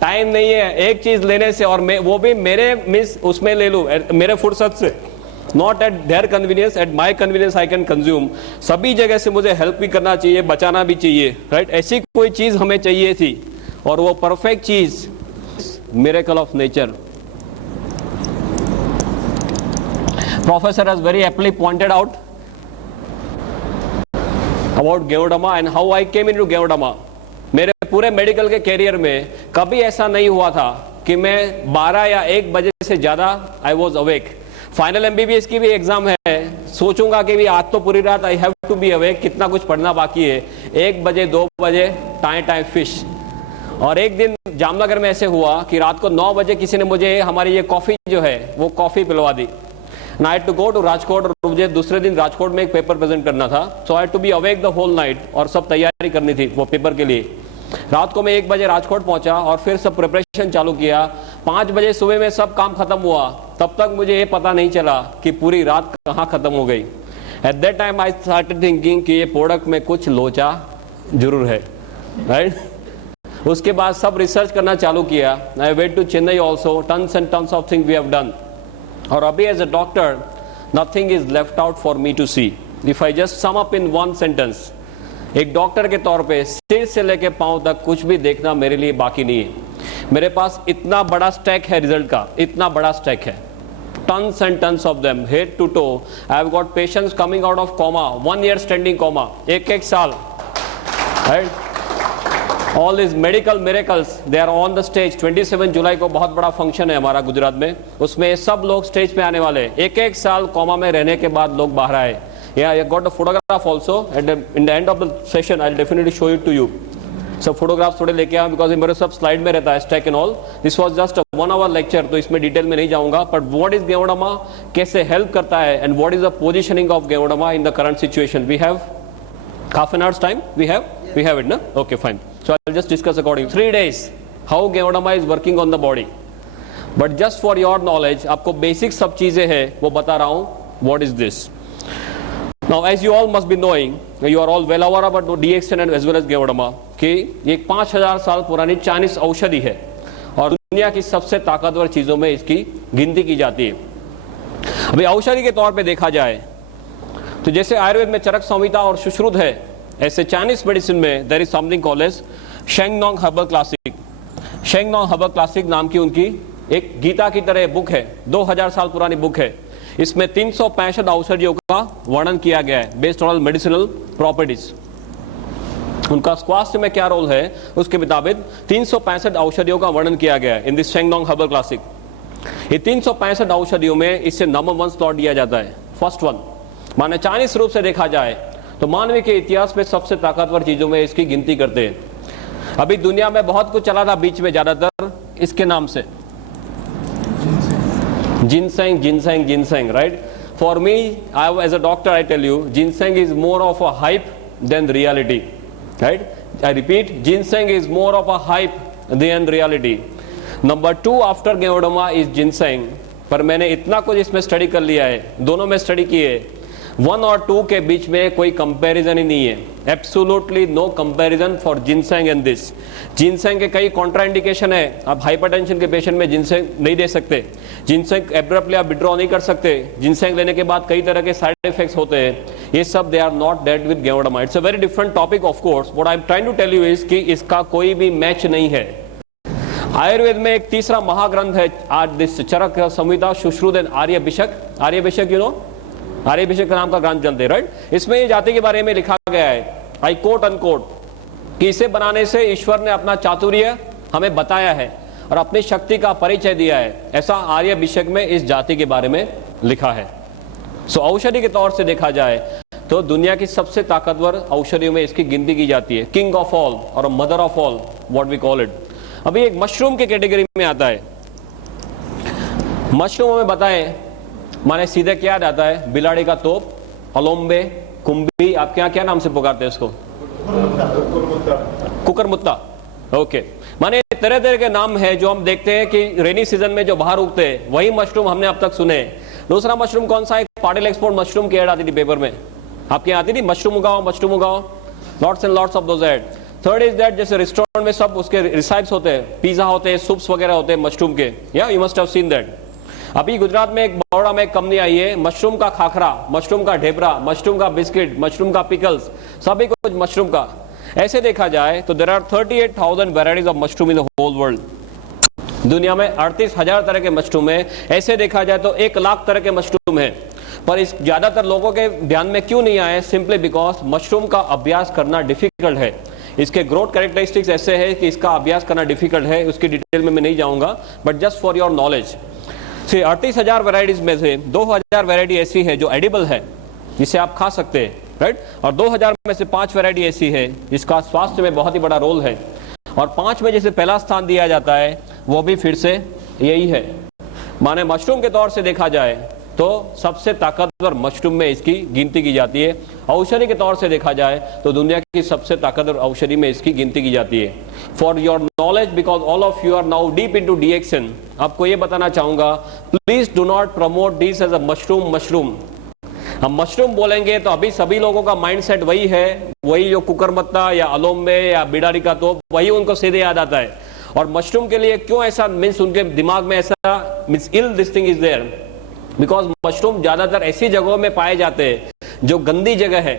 Time नहीं है एक चीज लेने से, और मैं वो भी मेरे मिस उसमें ले लूं मेरे फुर्सत से, not at their convenience, at my convenience I can consume. सभी जगह से मुझे हेल्प भी करना चाहिए, बचाना भी चाहिए, राइट? ऐसी कोई चीज हमें चाहिए थी, और वो परफेक्ट चीज miracle of nature. Professor has very aptly pointed out about Ganoderma and how I came into Ganoderma. मेरे पूरे मेडिकल के कैरियर में कभी ऐसा नहीं हुआ था कि मैं 12 या 1 बजे से ज्यादा I was awake. Final MBBS की भी एग्जाम है, सोचूंगा कि भी आज तो पूरी रात I have to be awake, कितना कुछ पढ़ना बाकी है। 1 बजे 2 बजे टाइम फिश। और एक दिन जामनगर में ऐसे हुआ कि रात को 9 बजे किसी ने मुझे हमारी ये कॉफी जो है वो कॉफी पिलवा दी। I had to go to Rajkot, और मुझे दूसरे दिन राजकोट में एक पेपर प्रेजेंट करना था, so I had to be awake the whole night, और सब तैयारी करनी थी वो पेपर के लिए। रात को मैं 1 बजे राजकोट पहुंचा और फिर सब प्रिपरेशन चालू किया। 5 बजे सुबह में सब काम खत्म हुआ, तब तक मुझे ये पता नहीं चला कि पूरी रात कहाँ खत्म हो गई। At that time I started thinking कि ये प्रोडक्ट में कुछ लोचा जरूर है, राइट? उसके बाद सब रिसर्च करना चालू किया। I went to Chennai also, tons and tons of thing we have done. और अभी as a doctor nothing is left out for me to see. If I just sum up in one sentence, एक doctor के तौर पे सिर से लेके पांव तक कुछ भी देखना मेरे लिए बाकी नहीं है। मेरे पास इतना बड़ा स्टैक है रिजल्ट का, इतना बड़ा स्टैक है, tons and tons of them, head to toe. I have got patients coming out of coma, 1 year standing coma, एक साल, right? All these medical miracles, they are on the stage. 27 जुलाई को बहुत बड़ा function है हमारा गुजरात में, उसमें सब लोग स्टेज पे आने वाले हैं। एक साल कोमा में रहने के बाद लोग बाहर आए। Yeah, I got a photograph also, and in the end of the session, I'll definitely show it to you. सब फोटोग्राफ्स थोड़े लेके आया, बिकॉज मेरे सब स्लाइड में रहता है stack and all. This was just 1 hour lecture, तो इसमें डिटेल में नहीं जाऊंगा, बट व्हाट इज गेवोडमा, कैसे हेल्प करता है, and what is the positioning of Ganoderma in the current situation. We have half an hour's time. We have it, no? Okay, fine. So I'll just discuss according 3 days how गेवोडमा is working on the body. But just for your knowledge, आपको basic सब चीजें हैं वो बता रहा हूँ। What is this? Now, as you all must be knowing, you are all well aware about DXN and as well as गेवोडमा, कि ये 5000 साल पुरानी चाइनीज औषधि है और दुनिया की सबसे ताकतवर चीजों में इसकी गिनती की जाती है। अभी औषधि के तौर पे देखा जाए तो जैसे आयुर्वेद में चरक संहिता और सुश्रुत है, ऐसे चाइनीज मेडिसिन में there is something called as Shennong herbal classic. Shennong herbal classic नाम की उनकी एक गीता की तरह बुक है, 2000 साल पुरानी बुक है। इसमें 365 औषधियों का वर्णन किया गया है बेस्ड ऑन मेडिसिनल प्रॉपर्टीज। उनका स्वास्थ्य में क्या रोल है उसके मुताबिक 365 औषधियों का वर्णन किया गया है इन दिस शेंगनोंग हर्बल क्लासिक। ये 365 औषधियों में इससे नंबर 1 स्लॉट दिया जाता है, फर्स्ट वन। माने चाइनीज रूप से देखा जाए तो मानवीय के इतिहास में सबसे ताकतवर चीजों में इसकी गिनती करते हैं। अभी दुनिया में बहुत कुछ चला था बीच में, ज्यादातर इसके नाम से ginseng ginseng ginseng, right? For me, I as a doctor I tell you, ginseng is more of a hype than reality, right? I repeat, ginseng is more of a hype than reality. Number 2 after Ganoderma is ginseng. पर मैंने इतना कुछ इसमें study कर लिया है, दोनों में स्टडी किए, 1 और 2 के बीच में कोई कंपैरिजन ही नहीं है। Absolutely no comparison for ginseng and this. Ginseng के कई कॉन्ट्राइंडिकेशन है, आप हाइपरटेंशन के पेशेंट में जिनसेंग नहीं दे सकते, जिनसेंग एब्रप्टली आप विड्रॉ नहीं कर सकते, जिनसेंग लेने के बाद कई तरह के साइड इफेक्ट्स होते हैं, ये सब they are not date with Ganoderma. It's a very different topic of course. What I am trying to tell you is कि इसका कोई भी मैच नहीं है। आयुर्वेद में एक तीसरा महाग्रंथ है आज this Charaka Samhita Sushruta and Aryabhishak. Aryabhishak you know, Aryabhishak नाम का ग्रंथ चलते, राइट? इसमें ये जाति के बारे में लिखा गया है, आई कोट अनकोट, कि इसे बनाने से ईश्वर ने अपना चातुर्य हमें बताया है और अपनी शक्ति का परिचय दिया है। ऐसा आर्यभिषक में इस जाति के बारे में लिखा है। सो औषधि के तौर से देखा जाए तो दुनिया की सबसे ताकतवर औषधियों में इसकी गिनती की जाती है, किंग ऑफ ऑल और mother of all, what we call it. अभी एक मशरूम के कैटेगरी में आता है। मशरूम हमें बताएं, माने सीधे क्या याद आता है? बिलाड़ी का तोप, अलोम्बे, कुंभी, आप क्या नाम से पुकारते हैं इसको? कुकरमुत्ता। ओके, माने तरह तरह के नाम है जो हम देखते हैं कि रेनी सीजन में जो बाहर उगते हैं, वही मशरूम हमने अब तक सुने। दूसरा मशरूम कौन सा है? पाटिल एक्सपोर्ट मशरूम की एड आती थी पेपर में, आपके आती थी, मशरूम उगाओ, मशरूम उगाओ, lots and lots of those ad. Third is that, जैसे रेस्टोरेंट में सब उसके रिसाइप्स होते हैं, पिज्जा होते हैं, सूप्स वगैरह होते हैं मशरूम के, या you must have seen that. अभी गुजरात में एक बड़ौदा में एक कंपनी आई है, मशरूम का खाखरा, मशरूम का ढेबरा, मशरूम का बिस्किट, मशरूम का पिकल्स, सभी कुछ मशरूम का। ऐसे देखा जाए तो there are 38,000 varieties of mushroom in the whole world. दुनिया में 38,000 तरह के मशरूम है। ऐसे देखा जाए तो 1 लाख तरह के मशरूम है, पर इस ज्यादातर लोगों के ध्यान में क्यों नहीं आए? सिंपली बिकॉज मशरूम का अभ्यास करना डिफिकल्ट है। इसके ग्रोथ कैरेक्टरिस्टिक्स ऐसे है कि इसका अभ्यास करना डिफिकल्ट है, उसकी डिटेल में मैं नहीं जाऊंगा, but just for your knowledge. 38,000 varieties में से 2,000 वेराइटी ऐसी है जो एडिबल है, जिसे आप खा सकते हैं, राइट, और 2,000 में से 5 वेराइटी ऐसी है जिसका स्वास्थ्य में बहुत ही बड़ा रोल है, और 5 में जैसे पहला स्थान दिया जाता है वो भी फिर से यही है। माने मशरूम के तौर से देखा जाए तो सबसे ताकतवर मशरूम में इसकी गिनती की जाती है। औषधि के तौर से देखा जाए तो दुनिया की सबसे ताकतवर औषधि में इसकी गिनती की जाती है। For your knowledge, because all of you are now deep into DXN, आपको ये बताना चाहूंगा, please do not promote this as a mushroom. हम मशरूम बोलेंगे तो अभी सभी लोगों का माइंडसेट वही है, वही जो कुकरमत्ता या अलोम्बे या बिडारी का तोप, वही उनको सीधे याद आता है। और मशरूम के लिए क्यों ऐसा मीन्स उनके दिमाग में ऐसा means ill this thing is there, because mushroom ज्यादातर ऐसी जगहों में पाए जाते हैं जो गंदी जगह है,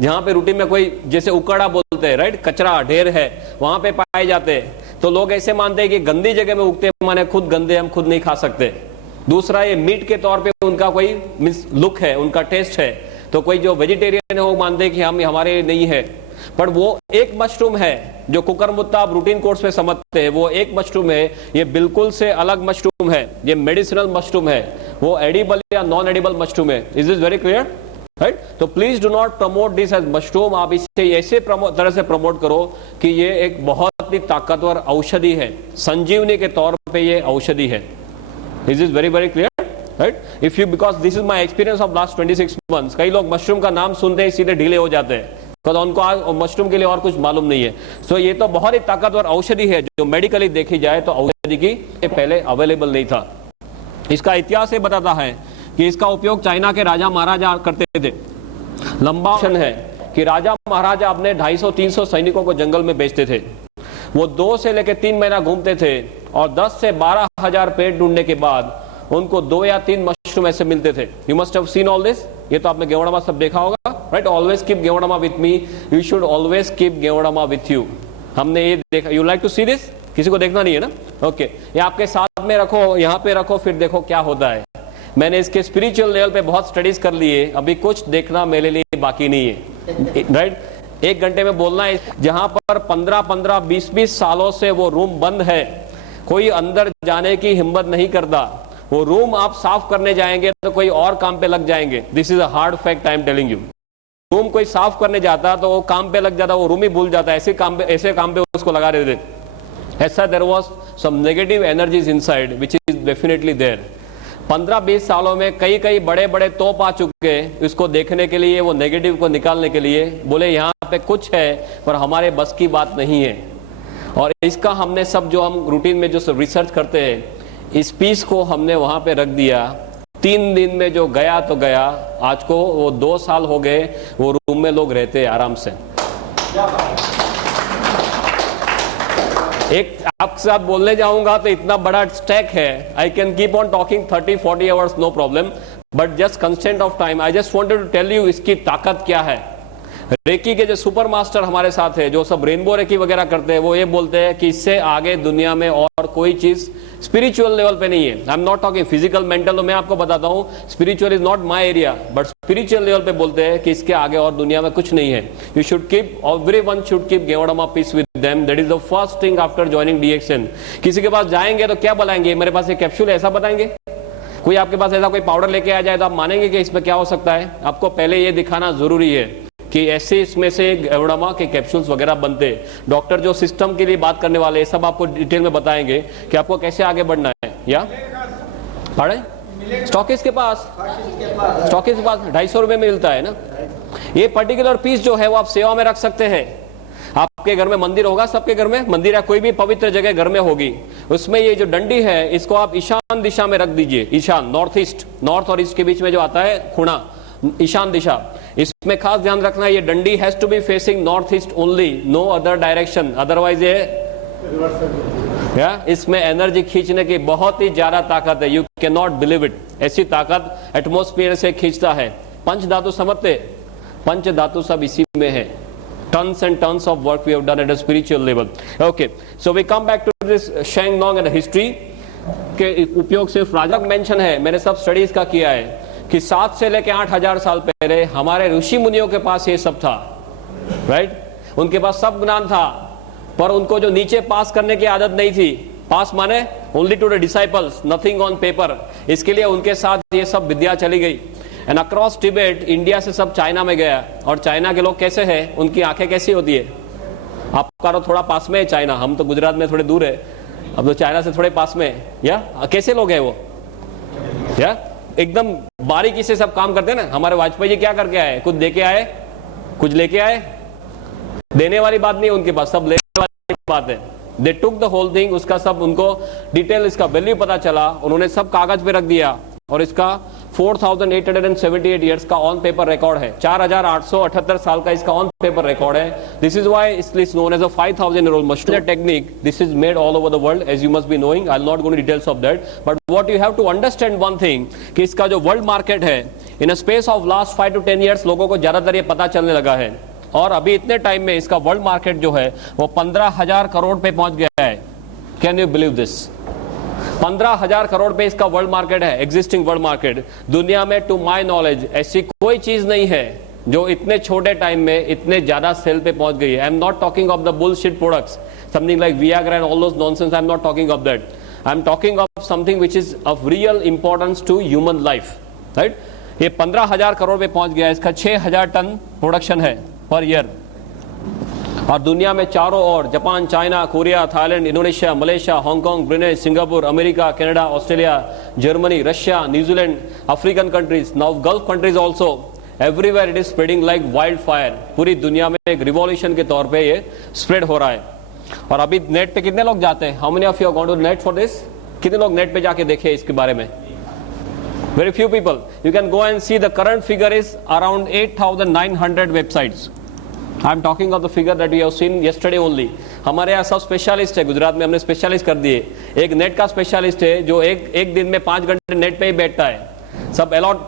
जहां पे रूटीन में कोई जैसे उकड़ा बोलते हैं, राइट, कचरा ढेर है, वहां पे पाए जाते हैं। तो लोग ऐसे मानते हैं कि गंदी जगह में उगते हैं माने खुद गंदे, हम खुद नहीं खा सकते। दूसरा, ये मीट के तौर पे उनका कोई मीन्स लुक है, उनका टेस्ट है, तो कोई जो वेजिटेरियन है वो मानते हैं कि हम हमारे नहीं है। पर वो एक मशरूम है जो कुकरमुत्ता आप रूटीन कोर्स में समझते हैं, वो एक मशरूम है, ये बिल्कुल से अलग मशरूम है, ये मेडिसिनल मशरूम है, वो एडिबल या नॉन एडिबल मशरूम है। Is this very clear, right? तो please do not promote this as mushroom. आप इसे ऐसे तरह से प्रमोट करो कि ये एक बहुत ही ताकतवर औषधि है, संजीवनी के तौर पे ये औषधि है। Is this very very clear, right? If you, because this is my experience of last 26 months, कई लोग मशरूम का नाम सुनते ही सीधे ढीले हो जाते हैं, उनको आज मशरूम के लिए और कुछ मालूम नहीं है। सो ये तो बहुत ही ताकतवर औषधि है, जो मेडिकली देखी जाए तो औषधि की पहले अवेलेबल नहीं था। इसका इतिहास ये बताता है कि इसका उपयोग चाइना के राजा महाराजा करते थे। लंबा है कि राजा महाराजा अपने 250-300 सैनिकों को जंगल में भेजते थे। वो 2 से लेकर 3 महीना घूमते थे और 10 से 12,000 पेड़ ढूंढने के बाद उनको 2 या 3 मशरूम ऐसे मिलते थे। You must have seen all this, ये तो आपने गेवड़ामा सब देखा होगा, right? Always keep Ganoderma with me, you should always keep Ganoderma with you. हमने ये देखा, you like to see this? किसी को देखना नहीं है ना? ओके, ये आपके साथ में रखो, यहाँ पे रखो, फिर देखो क्या होता है। मैंने इसके स्पिरिचुअल लेवल पे बहुत स्टडीज कर लिए, अभी कुछ देखना मेरे लिए बाकी नहीं है, राइट? 1 घंटे में बोलना है। जहां पर 15-15, 20-20 सालों से वो रूम बंद है, कोई अंदर जाने की हिम्मत नहीं करता, वो रूम आप साफ करने जाएंगे तो कोई और काम पे लग जाएंगे। This is a hard fact, I am telling you. Room कोई साफ करने जाता तो वो काम पे लग जाता, वो रूम ही भूल जाता, ऐसे काम पे उसको लगा देते। ऐसा there was some negative energies inside which is definitely there. 15-20 सालों में कई बड़े बड़े तोप आ चुके हैं इसको देखने के लिए, वो नेगेटिव को निकालने के लिए। बोले यहाँ पे कुछ है पर हमारे बस की बात नहीं है। और इसका हमने सब जो हम रूटीन में जो रिसर्च करते हैं, इस पीस को हमने वहां पे रख दिया। 3 दिन में जो गया तो गया, आज को वो 2 साल हो गए, वो रूम में लोग रहते हैं आराम से। एक आपके साथ बोलने जाऊंगा तो इतना बड़ा स्टैक है, I can keep on talking 30-40 hours, no problem, but just constant of time I just wanted to tell you इसकी ताकत क्या है। रेकी के जो सुपर मास्टर हमारे साथ है, जो सब रेनबो रेकी वगैरह करते हैं, वो ये बोलते हैं कि इससे आगे दुनिया में और कोई चीज स्पिरिचुअल लेवल पे नहीं है। I am not talking physical mental, तो मैं आपको बताता हूँ, spiritual is not my area, but spiritual level पे बोलते हैं कि इसके आगे और दुनिया में कुछ नहीं है। You should keep, everyone should keep Ganoderma piece with them, that is the first thing after joining DXN. किसी के पास जाएंगे तो क्या बताएंगे, मेरे पास एक कैप्सूल है, ऐसा बताएंगे? कोई आपके पास ऐसा कोई पाउडर लेके आ जाए तो आप मानेंगे कि इसमें क्या हो सकता है? आपको पहले ये दिखाना जरूरी है कि ऐसे इसमें से गेवड़ामा के कैप्सूल्स वगैरह बनते हैं। डॉक्टर जो सिस्टम के लिए बात करने वाले हैं, सब आपको डिटेल में बताएंगे कि आपको कैसे आगे बढ़ना है। या स्टॉकिस्ट के पास 250 रुपए में मिलता है ना। ये पर्टिकुलर पीस जो है वो आप सेवा में रख सकते हैं। आपके घर में मंदिर होगा, सबके घर में मंदिर या कोई भी पवित्र जगह घर में होगी, उसमें ये जो डंडी है इसको आप ईशान दिशा में रख दीजिए। ईशान, नॉर्थ ईस्ट, नॉर्थ और ईस्ट के बीच में जो आता है खुणा, ईशान दिशा। इसमें खास ध्यान रखना, ये डंडी has to be facing north east only, no other direction, otherwise ये इसमें एनर्जी खींचने की बहुत ही ज्यादा ताकत है, you can not believe it. ऐसी ताकत एटमॉस्फेयर से खींचता है। पंच धातु समझते, पंच धातु सब इसी में है। Tons and tons of work we have done at a spiritual level. Okay, so we come back to this Sheng Nong and history के उपयोग सिर्फ राजा मेंशन है, मैंने सब स्टडीज का किया है कि 7 से लेके 8,000 साल पहले हमारे ऋषि मुनियों के पास ये सब था, राइट? उनके पास सब ज्ञान था, पर उनको जो नीचे पास करने की आदत नहीं थी। पास माने only to the disciples, nothing on paper. इसके लिए उनके साथ ये सब विद्या चली गई। एंड अक्रॉस टिबेट, इंडिया से सब चाइना में गया। और चाइना के लोग कैसे हैं, उनकी आंखें कैसी होती है? आपका तो थोड़ा पास में है चाइना, हम तो गुजरात में थोड़े दूर है, अब तो चाइना से थोड़े पास में। या कैसे लोग हैं वो? या एकदम बारीकी से सब काम करते हैं ना। हमारे वाजपेयी जी क्या करके आए? कुछ दे के आए, कुछ लेके आए? देने वाली बात नहीं है उनके पास, सब लेने वाली बात है। दे टुक द होल थिंग, उसका सब उनको डिटेल, इसका वैल्यू पता चला, उन्होंने सब कागज पे रख दिया। और इसका 4,878 ईयर्स का ऑन पेपर रिकॉर्ड है। 4,878 साल का इसका ऑन पेपर रिकॉर्ड है। This is why it's known as a 5,000-year-old machine technique. This is made all over the world, as you must be knowing. I'll not go into details of that, but what you have to understand one thing, कि इसका जो world market है, in a space of last 5 to 10 years लोगों को ज्यादातर ये पता चलने लगा है। और अभी इतने टाइम में इसका वर्ल्ड मार्केट जो है वो 15,000 करोड़ पे पहुंच गया है। Can you believe this? 15,000 crore पे इसका वर्ल्ड मार्केट है, एग्जिस्टिंग वर्ल्ड मार्केट। दुनिया में टू माय नॉलेज ऐसी कोई चीज नहीं है जो इतने छोटे टाइम में इतने ज्यादा सेल पे पहुंच गई है। I am not talking of the bullshit products, something like Viagra and all those nonsense. I am not talking of that. I am talking of something which is of real importance to human life, right? ये 15,000 करोड़ पे पहुंच गया है। इसका 6,000 ton production है per year. और दुनिया में चारों ओर Japan, China, Korea, Thailand, Indonesia, Malaysia, Hong Kong, Brunei, Singapore, America, Canada, Australia, Germany, Russia, New Zealand, African countries, now Gulf countries also, everywhere it is spreading like wild fire. पूरी दुनिया में एक रिवॉल्यूशन के तौर पे ये स्प्रेड हो रहा है। और अभी नेट पे कितने लोग जाते हैं? How many of you are going to net for this? कितने लोग नेट पे जाके देखे इसके बारे में? Very few people. You can go and see the current figure is around 8,900 websites. I am talking of the figure that we have seen yesterday only. हमारे यहाँ सब स्पेशलिस्ट है, गुजरात में हमने स्पेशलिस्ट कर दिए। एक नेट का स्पेशलिस्ट है जो एक दिन में 5 घंटे नेट पे ही बैठता है। सब allot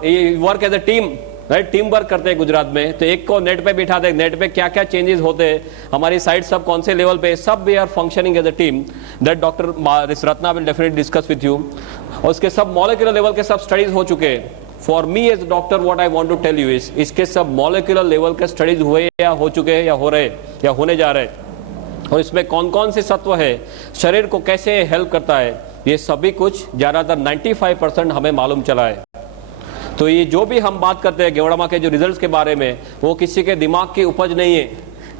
work as a team, right? Team work करते हैं गुजरात में। तो एक को नेट पे बिठाते हैं, नेट पे क्या क्या चेंजेस होते हैं, हमारी साइट सब कौन से लेवल पे, सब we are functioning as a team. That doctor Ratna will definitely discuss with you. और उसके सब मॉलिक्यूलर लेवल के सब स्टडीज हो चुके हैं। For me as doctor what I want to tell you is, इसके सब मॉलिक्यूलर लेवल के स्टडीज हुए या हो चुके हैं या हो रहे या होने जा रहे हैं। और इसमें कौन कौन से तत्व है, शरीर को कैसे हेल्प करता है, ये सभी कुछ ज्यादातर 95% हमें मालूम चला है। तो ये जो भी हम बात करते हैं गेवड़ामा के जो रिजल्ट्स के बारे में, वो किसी के दिमाग की उपज नहीं है।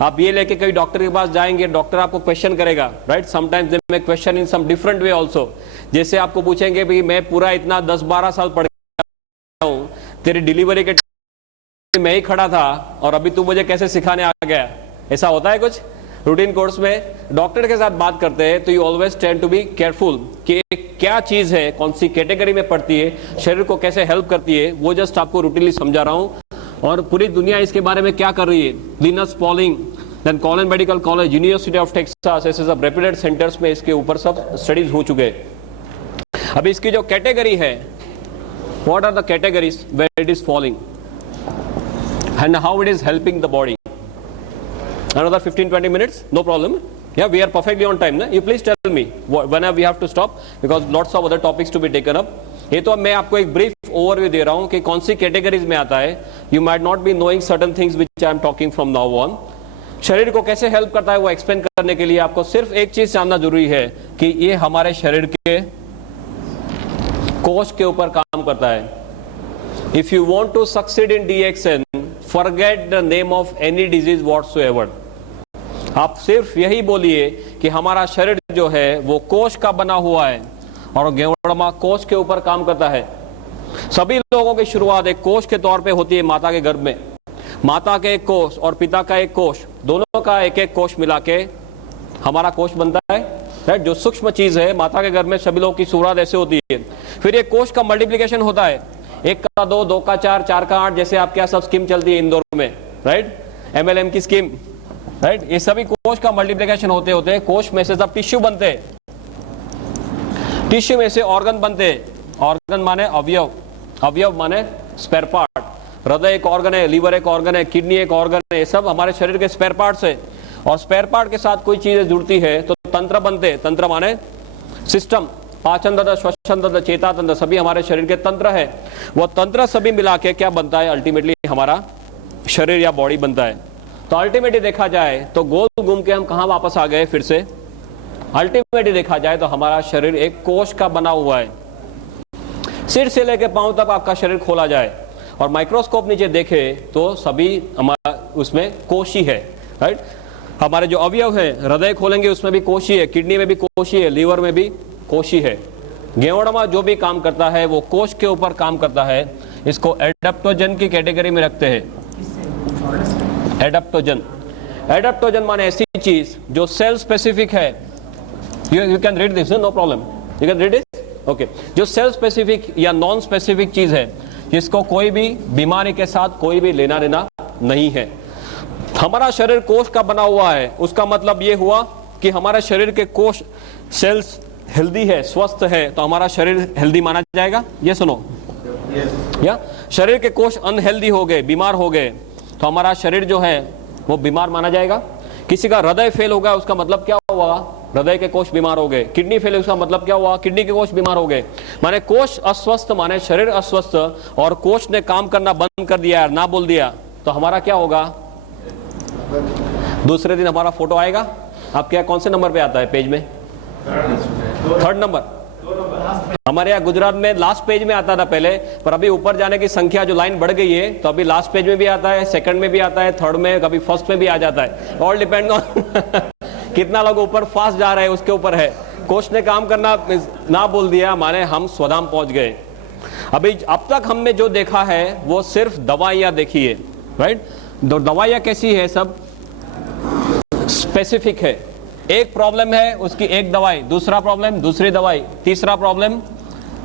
आप ये लेके कहीं डॉक्टर के पास जाएंगे, डॉक्टर आपको क्वेश्चन करेगा, right? Sometimes they make question in some different way also. जैसे आपको पूछेंगे भी मैं पूरा इतना 10-12 साल पढ़ गया हूं, तेरी डिलीवरी के मैं ही खड़ा था और अभी तू मुझे कैसे सिखाने आ गया? ऐसा होता है कुछ रूटीन कोर्स में। डॉक्टर के साथ बात करते हैं तो you always tend to be careful कि क्या चीज है, कौन सी कैटेगरी में पड़ती है, शरीर को कैसे हेल्प करती है, वो जस्ट आपको रूटीनली समझा रहा हूं। और पूरी दुनिया इसके बारे में क्या कर रही है। Linus Pauling, then Colon medical college, university of Texas, ऐसे सब रेप्यूटेड सेंटर्स में इसके ऊपर सब स्टडीज हो चुके हैं। अब इसकी जो कैटेगरी है, what are the categories where it is falling and how it is helping the body. Another 15-20 minutes, no problem. Yeah, we are perfectly on time. Na? You please tell me whenever we have to stop because lots of other topics to be taken up. ये तो मैं आपको एक brief overview दे रहा हूँ कि कौन सी categories में आता है. You might not be knowing certain things which I am talking from now on. शरीर को कैसे हेल्प करता है वो एक्सप्लेन करने के लिए आपको सिर्फ एक चीज जानना जरूरी है कि ये हमारे शरीर के कोश के ऊपर काम करता है. If you want to succeed in DXN, forget the name of any disease whatsoever. आप सिर्फ यही बोलिए कि हमारा शरीर जो है वो कोश का बना हुआ है और गेवड़मा कोश के ऊपर काम करता है. सभी लोगों की शुरुआत एक कोश के तौर पे होती है माता के गर्भ में. माता के एक कोश और पिता का एक कोश, दोनों का एक एक कोश मिला के हमारा कोश बनता है. राइट, जो सूक्ष्म चीज है माता के गर्भ में सभी लोगों की शुरुआत ऐसे होती है. फिर एक कोश का मल्टीप्लिकेशन होता है. 1 का 2, 2 का 4, 4 का 8, जैसे आपके यहाँ सब स्कीम चलती है इंदौर में, राइट, MLM की स्कीम, राइट। ये सभी कोश का मल्टीप्लिकेशन होते होते कोश में से सब टिश्यू बनते हैं, टिश्यू में से ऑर्गन बनते हैं। ऑर्गन माने अवयव, अवयव माने स्पेयर पार्ट। हृदय एक ऑर्गन है, लीवर एक ऑर्गन है, किडनी एक ऑर्गन है, ये सब हमारे शरीर के स्पेयर पार्ट्स है। और स्पेयर पार्ट के साथ कोई चीजें जुड़ती है तो तंत्र बनते हैं। तंत्र माने सिस्टम, पाचन तंत्र, श्वसन तंत्र, चेता तंत्र, सभी हमारे शरीर के तंत्र है। वो तंत्र सभी मिला के क्या बनता है, अल्टीमेटली हमारा शरीर या बॉडी बनता है। तो अल्टीमेटली देखा जाए तो गोल घूम के हम कहां वापस आ गए फिर से, अल्टीमेटली देखा जाए तो हमारा शरीर एक कोश का बना हुआ है। सिर से लेके पांव तक आपका शरीर खोला जाए और माइक्रोस्कोप नीचे देखे तो सभी हमारा उसमें कोश ही है, राइट। हमारे जो अवयव है, हृदय खोलेंगे उसमें भी कोश ही है, किडनी में भी कोश ही है, लीवर में भी कोश ही है। गेवड़मा जो भी काम करता है वो कोश के ऊपर काम करता है। इसको एडेप्टोजन की कैटेगरी में रखते हैं। एडेप्टोजन, एडेप्टोजन माने ऐसी चीज जो सेल स्पेसिफिक है। You can read this, no problem, you can read it, okay. जो सेल स्पेसिफिक या नॉन स्पेसिफिक चीज है जिसको कोई भी बीमारी के साथ कोई भी लेना देना नहीं है। हमारा शरीर कोश का बना हुआ है, उसका मतलब ये हुआ कि हमारे शरीर के कोश सेल्स हेल्दी है, स्वस्थ है, तो हमारा शरीर हेल्दी माना जाएगा। ये सुनो, या शरीर के कोश अनहेल्दी हो गए, बीमार हो गए, तो हमारा शरीर जो है वो बीमार माना जाएगा। किसी का हृदय फेल हो गया, उसका मतलब क्या हुआ, हृदय के कोश बीमार हो गए। किडनी फेल, उसका मतलब क्या हुआ, किडनी के कोश बीमार हो गए। माने कोश अस्वस्थ माने शरीर अस्वस्थ, और कोश ने काम करना बंद कर दिया, ना बोल दिया, तो हमारा क्या होगा, दूसरे दिन हमारा फोटो आएगा। आपके यहाँ कौन से नंबर पे आता है पेज में, 3rd नंबर। हमारे यहाँ गुजरात में लास्ट पेज में आता था पहले, पर अभी ऊपर जाने की संख्या जो लाइन बढ़ गई है, तो अभी लास्ट पेज में भी आता है, 2nd में भी आता है, 3rd में, कभी 1st में भी आ जाता है। ऑल डिपेंड ऑन कितना लोग ऊपर फास्ट जा रहे हैं उसके ऊपर है। कोश ने काम करना ना बोल दिया माने हम स्वधाम पहुंच गए। अभी अब तक हमने जो देखा है वो सिर्फ दवाइयां देखी है, राइट। दवाइयां कैसी है, सब स्पेसिफिक है। एक प्रॉब्लम है उसकी एक दवाई, दूसरा प्रॉब्लम दूसरी दवाई, तीसरा प्रॉब्लम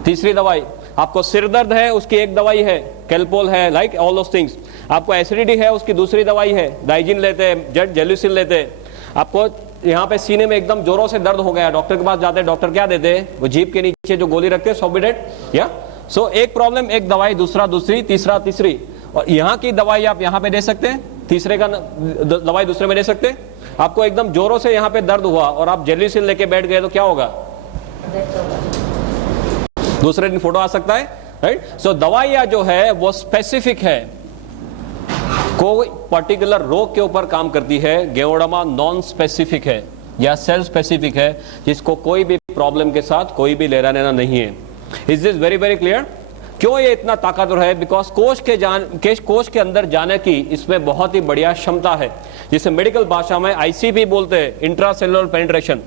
तीसरी दवाई। आपको सिर दर्द है उसकी एक दवाई है, कैल्पोल है, लाइक ऑल दोस थिंग्स। आपको एसिडिटी है उसकी दूसरी दवाई है, डाइजिन लेते हैं, जेट जेलुसिल लेते हैं। आपको यहाँ पे सीने में एकदम जोरों से दर्द हो गया, डॉक्टर के पास जाते हैं, डॉक्टर क्या देते हैं, वो जीभ के नीचे जो गोली रखते हैं, सॉबिडेट, या सो एक प्रॉब्लम एक दवाई, दूसरा दूसरी, तीसरा तीसरी। और यहाँ की दवाई आप यहाँ पे दे सकते हैं, तीसरे का दवाई दूसरे में दे सकते हैं। आपको एकदम जोरों से यहाँ पे दर्द हुआ और आप जेलुसिल लेके बैठ गए तो क्या होगा, दूसरे दिन फोटो आ सकता है, राइट। सो दवाइयां जो है वो स्पेसिफिक है, कोई पर्टिकुलर रोग के ऊपर काम करती है। गेवड़मा नॉन स्पेसिफिक है या सेल स्पेसिफिक है, जिसको कोई भी प्रॉब्लम के साथ कोई भी लेना देना नहीं है। Is this very very clear. क्यों ये इतना ताकतवर है, बिकॉज कोश के अंदर जाने की इसमें बहुत ही बढ़िया क्षमता है, जिसे मेडिकल भाषा में ICP बोलते हैं, इंट्रासेलुलर पेनिट्रेशन।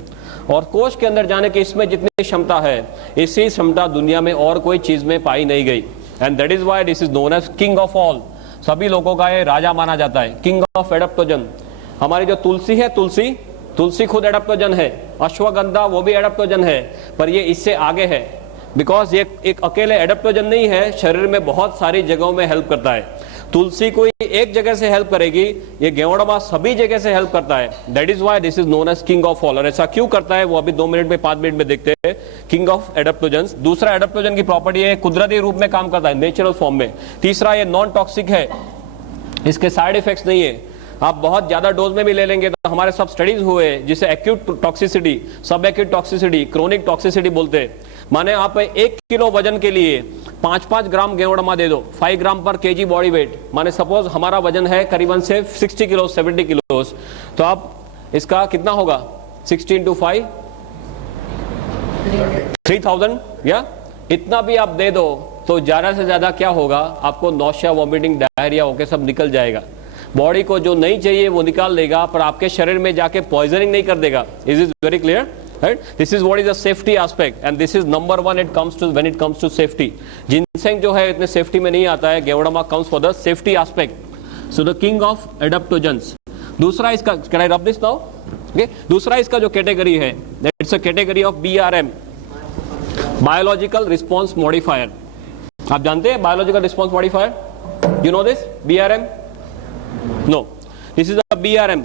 और कोश के अंदर जाने की इसमें जितनी क्षमता है, इसी क्षमता दुनिया में और कोई चीज में पाई नहीं गई। And that is why this is known as king of all. सभी लोगों का ये राजा माना जाता है, किंग ऑफ एडेप्टोजन। हमारी जो तुलसी है, तुलसी खुद एडेप्टोजन है। अश्वगंधा वो भी एडेप्टोजन है, पर ये इससे आगे है, बिकॉज ये एक अकेले एडेप्टोजन नहीं है, शरीर में बहुत सारी जगहों में हेल्प करता है। तुलसी कोई एक जगह से हेल्प करेगी, ये गेवड़मा सभी जगह से हेल्प करता है। That is why this is known as king of all. और ऐसा क्यों करता है वो अभी 2 मिनट में 5 मिनट में देखते हैं। King of adaptogen. दूसरा, एडेप्टोजन की प्रॉपर्टी है कुदरती रूप में काम करता है, नेचुरल फॉर्म में। तीसरा, ये नॉन टॉक्सिक है, इसके साइड इफेक्ट्स नहीं है। आप बहुत ज्यादा डोज में भी ले लेंगे तो हमारे सब स्टडीज हुए जिसे एक्यूट टॉक्सिसिटी, सब एक्यूट टॉक्सिसिटी, क्रोनिक टॉक्सिसिटी बोलते हैं। माने आप 1 किलो वजन के लिए 5-5 ग्राम गेवड़मा दे दो, 5 ग्राम पर केजी बॉडी वेट। माने सपोज हमारा वजन है करीबन से 60 किलो 70 किलो, तो आप इसका कितना होगा, 16 × 5 3000, या इतना भी आप दे दो तो ज्यादा से ज्यादा क्या होगा, आपको नौशिया, वॉमिटिंग, डायरिया होके सब निकल जाएगा। बॉडी को जो नहीं चाहिए वो निकाल देगा, पर आपके शरीर में जाके पॉइजनिंग नहीं कर देगा। Is is very clear, right? This is what is the safety aspect, and this is number 1 when it comes to safety. Ginseng जो है इतने सेफ्टी में नहीं आता है, गेवड़मा comes for the safety aspect. So the king of adaptogens. दूसरा इसका, can I rub this now? Okay? दूसरा इसका जो कैटेगरी है, that's a category of BRM, biological response modifier. आप जानते हैं biological response modifier? You know this BRM? No, this is the BRM,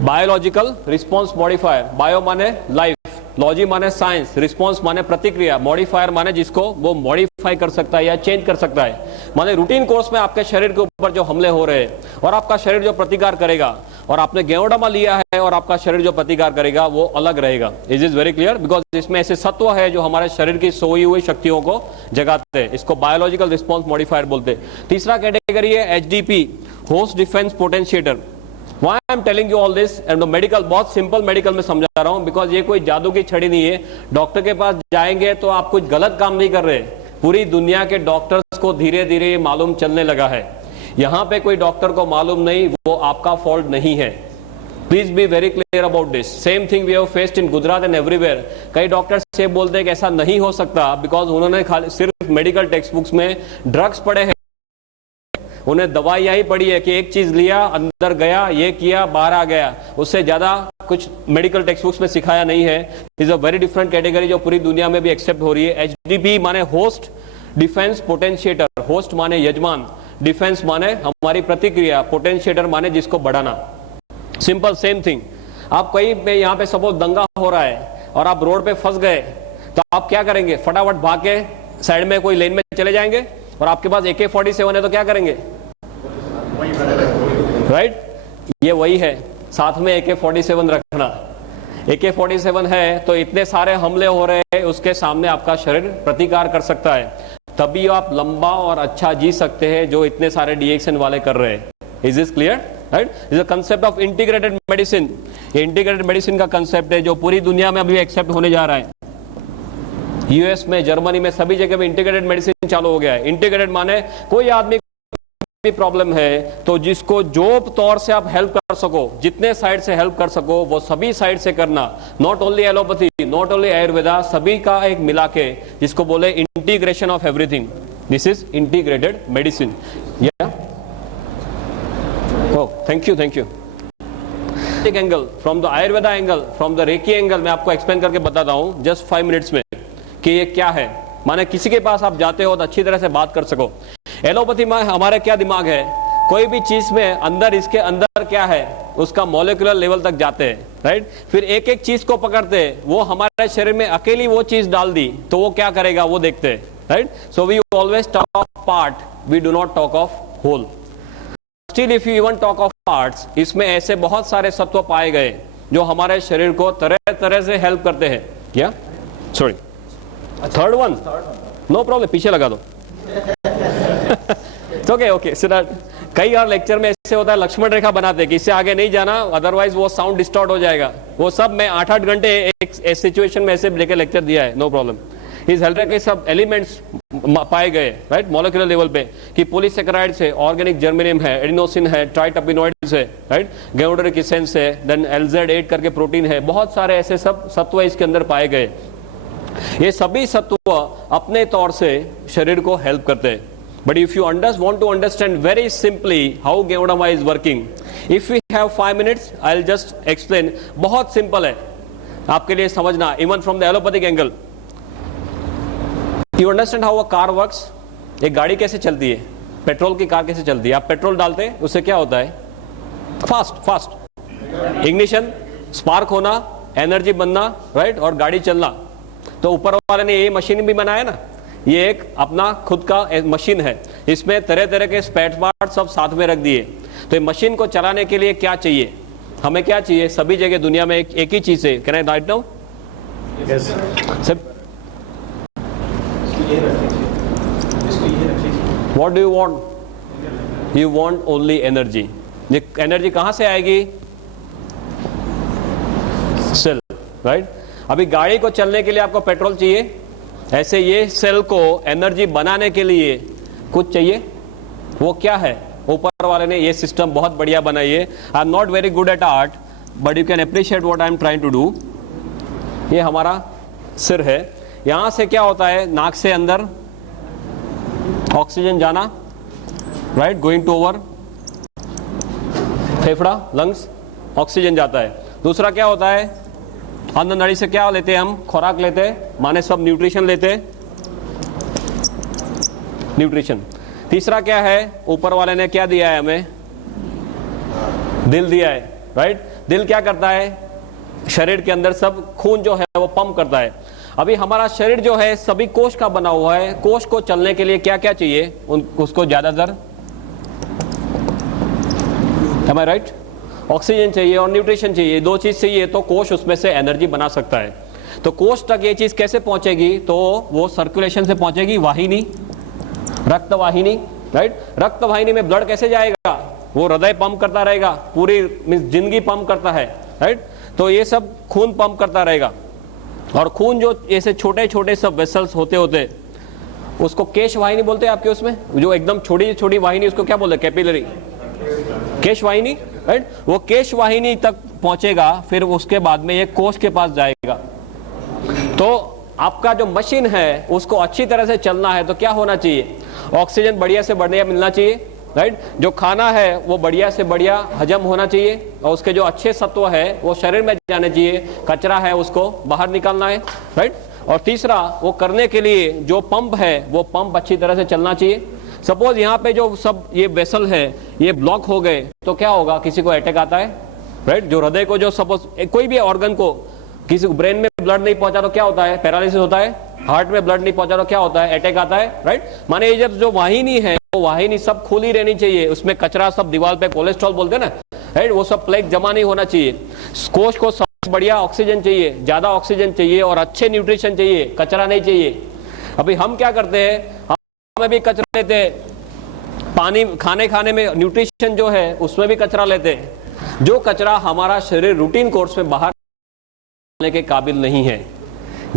biological response modifier. Bio माने life, logy माने science, response माने प्रतिक्रिया, मॉडिफायर माने जिसको वो मॉडिफाई कर सकता है या चेंज कर सकता है। माने रूटीन कोर्स में आपके शरीर के ऊपर जो हमले हो रहे हैं और आपका शरीर जो प्रतिकार करेगा, और आपने गेंडोडामा लिया है और आपका शरीर जो प्रतिकार करेगा वो अलग रहेगा। Is is very clear? Because इसमें ऐसे सत्व है जो हमारे शरीर की सोई हुई शक्तियों को जगाते हैं। इसको बायोलॉजिकल रिस्पॉन्स मॉडिफायर बोलते हैं। तीसरा कैटेगरी है HDP, host defence potentiator. Why I am telling you all this? and medical, बहुत सिंपल मेडिकल में समझा रहा हूं, बिकॉज ये कोई जादू की छड़ी नहीं है। डॉक्टर के पास जाएंगे तो आप कुछ गलत काम नहीं कर रहे। पूरी दुनिया के डॉक्टर्स को धीरे धीरे मालूम चलने लगा है। यहां पे कोई डॉक्टर को मालूम नहीं, वो आपका फॉल्ट नहीं है। Please be very clear about this. Same thing we have faced in Gujarat and everywhere. कई डॉक्टर्स से बोलते हैं कि ऐसा नहीं हो सकता, बिकॉज उन्होंने खाली सिर्फ मेडिकल टेक्स्ट बुक्स में ड्रग्स पढ़े हैं, उन्हें दवाइयां ही पड़ी है कि एक चीज लिया, अंदर गया, ये किया, बाहर आ गया। उससे ज्यादा कुछ मेडिकल टेक्स्ट बुक्स में सिखाया नहीं है। Is a very different category जो पूरी दुनिया में भी एक्सेप्ट हो रही है। HDP माने होस्ट डिफेंस पोटेंशिएटर। होस्ट माने यजमान, डिफेंस माने हमारी प्रतिक्रिया, पोटेंशिएटर माने जिसको बढ़ाना। Simple same thing. आप कहीं पे यहाँ पे सपोज दंगा हो रहा है और आप रोड पे फंस गए, तो आप क्या करेंगे? फटाफट भाग के साइड में कोई लेन में चले जाएंगे, और आपके पास AK-47 है तो क्या करेंगे? राइट? ये वही है, साथ में AK-47 रखना। AK-47 है तो इतने सारे हमले हो रहे हैं, उसके सामने आपका शरीर प्रतिकार कर सकता है। तभी आप लंबा और अच्छा जी सकते हैं जो इतने सारे DXN वाले कर रहे हैं। Is this clear? Right? Is the concept of integrated medicine. ये इंटीग्रेटेड मेडिसिन का कंसेप्ट है जो पूरी दुनिया में अभी एक्सेप्ट होने जा रहा है। US में, जर्मनी में, सभी जगह में इंटीग्रेटेड मेडिसिन चालू हो गया है। इंटीग्रेटेड माने कोई आदमी भी प्रॉब्लम है तो जिसको जो तौर से आप हेल्प कर सको, जितने साइड से हेल्प कर सको वो सभी साइड से करना। Not only allopathy, not only ayurveda, सभी का एक मिला के, जिसको बोले integration of everything. This is integrated medicine. या oh, thank you, thank you. एक angle from the ayurveda angle, from the reiki angle मैं आपको एक्सप्लेन करके बताता हूं जस्ट 5 मिनट्स में कि ये क्या है। माने किसी के पास आप जाते हो तो अच्छी तरह से बात कर सको। एलोपैथी में हमारा क्या दिमाग है, कोई भी चीज में अंदर, इसके अंदर क्या है उसका मॉलिक्यूलर लेवल तक जाते हैं। राइट? फिर एक एक चीज को पकड़ते हैं, वो हमारे शरीर में अकेली वो चीज डाल दी तो वो क्या करेगा वो देखते हैं। Right? So we always talk of part, we do not talk of whole. Still if you even talk of parts, इसमें ऐसे बहुत सारे सत्व पाए गए जो हमारे शरीर को तरह तरह से हेल्प करते हैं। क्या? Sorry, third one, no problem, पीछे लगा दो। ओके ओके, कई और लेक्चर में ऐसे होता है, लक्ष्मण रेखा बनाते हैं कि इससे आगे नहीं जाना, अदरवाइज वो साउंड डिस्टॉर्ट हो जाएगा। वो सब मैं 8-8 घंटे एक सिचुएशन में ऐसे लेके लेक्चर दिया है, नो प्रॉब्लम। इस हेल्थ के सब एलिमेंट्स पाए गए, राइट, मॉलिक्यूलर लेवल पे, कि पॉलीसेकेराइड्स है, ऑर्गेनिक जर्मेनियम है, एडिनोसिन है, ट्राइटर्पिनोइड्स है, राइट, गेउडरिक एसेंस है, देन LZ8 करके प्रोटीन है, बहुत सारे ऐसे सब सत्व इसके अंदर पाए गए। ये सभी सत्व अपने तौर से शरीर को हेल्प करते हैं। But if you want to understand very simply how Geodama is working, if we have 5 minutes, I'll just explain. बहुत सिंपल है आपके लिए समझना, even from the allopathic angle. You understand how a car works? एक गाड़ी कैसे चलती है, पेट्रोल की कार कैसे चलती है? आप पेट्रोल डालते हैं, उससे क्या होता है? फास्ट इग्निशन, स्पार्क होना, एनर्जी बनना, राइट, और गाड़ी चलना। तो ऊपर वाले ने ये मशीन भी बनाया ना, ये एक अपना खुद का मशीन है, इसमें तरह तरह के स्पेयर पार्ट सब साथ में रख दिए। तो ये मशीन को चलाने के लिए क्या चाहिए, हमें क्या चाहिए? सभी जगह दुनिया में एक ही चीज है। Can I write now? What do you want? You want only energy. ये एनर्जी कहां से आएगी? Cell, right. अभी गाड़ी को चलने के लिए आपको पेट्रोल चाहिए, ऐसे ये सेल को एनर्जी बनाने के लिए कुछ चाहिए। वो क्या है? ऊपर वाले ने ये सिस्टम बहुत बढ़िया बनाई है। I am not very good at art, but you can appreciate what I am trying to do. ये हमारा सिर है, यहां से क्या होता है, नाक से अंदर ऑक्सीजन जाना, राइट, गोइंग टू ओवर फेफड़ा, लंग्स, ऑक्सीजन जाता है। दूसरा क्या होता है, अन्न नाड़ी से क्या लेते हैं हम? खुराक लेते हैं, माने सब न्यूट्रिशन लेते हैं, न्यूट्रिशन। तीसरा क्या है, ऊपर वाले ने क्या दिया है हमें, दिल दिया है, राइट। दिल क्या करता है, शरीर के अंदर सब खून जो है वो पंप करता है। अभी हमारा शरीर जो है सभी कोष का बना हुआ है, कोष को चलने के लिए क्या क्या चाहिए, उसको ज्यादातर, am I right? ऑक्सीजन चाहिए और न्यूट्रिशन चाहिए, दो चीज चाहिए तो कोष उसमें से एनर्जी बना सकता है। तो कोष तक ये चीज कैसे पहुंचेगी, तो वो सर्कुलेशन से पहुंचेगी, वाहिनी, रक्त वाहिनी, राइट। रक्त वाहिनी में ब्लड कैसे जाएगा, वो हृदय पंप करता रहेगा, पूरी जिंदगी पंप करता है, राइट। तो ये सब खून पंप करता रहेगा, और खून जो ऐसे छोटे छोटे सब वेसल्स होते होते उसको केश वाहिनी बोलते हैं आपके उसमें, जो एकदम छोटी छोटी वाहिनी उसको क्या बोलते हैं, कैपिलरी, केश वाहिनी, राइट। वो केश वाहिनी तक पहुंचेगा, फिर उसके बाद में ये कोष के पास जाएगा। तो आपका जो मशीन है उसको अच्छी तरह से चलना है तो क्या होना चाहिए, ऑक्सीजन बढ़िया से बढ़िया मिलना चाहिए, राइट। जो खाना है वो बढ़िया से बढ़िया हजम होना चाहिए, और उसके जो अच्छे सत्व है वो शरीर में जाने चाहिए, कचरा है उसको बाहर निकालना है, राइट। और तीसरा, वो करने के लिए जो पंप है वो पंप अच्छी तरह से चलना चाहिए। सपोज यहाँ पे जो सब ये वेसल है ये ब्लॉक हो गए तो क्या होगा, किसी को अटैक आता है, राइट। जो हृदय को जो सपोज कोई भी ऑर्गन को, किसी को ब्रेन में ब्लड नहीं पहुंचा तो क्या होता है, पैरालिसिस होता है। हार्ट में ब्लड नहीं पहुंचा तो क्या होता है, अटैक आता है, राइट। माने ये जब जो वाहिनी है वो वाहिनी सब खुली रहनी चाहिए, उसमें कचरा सब दीवार पे कोलेस्ट्रॉल बोलते हैं ना, राइट, वो सब प्लेग जमा नहीं होना चाहिए। कोष को सबसे बढ़िया ऑक्सीजन चाहिए, ज्यादा ऑक्सीजन चाहिए और अच्छे न्यूट्रिशन चाहिए, कचरा नहीं चाहिए। अभी हम क्या करते हैं, हम भी कचरा लेते हैं, पानी खाने में न्यूट्रिशन जो है उसमें भी कचरा लेते हैं। जो कचरा हमारा शरीर रूटीन कोर्स में बाहर निकालने के काबिल नहीं है।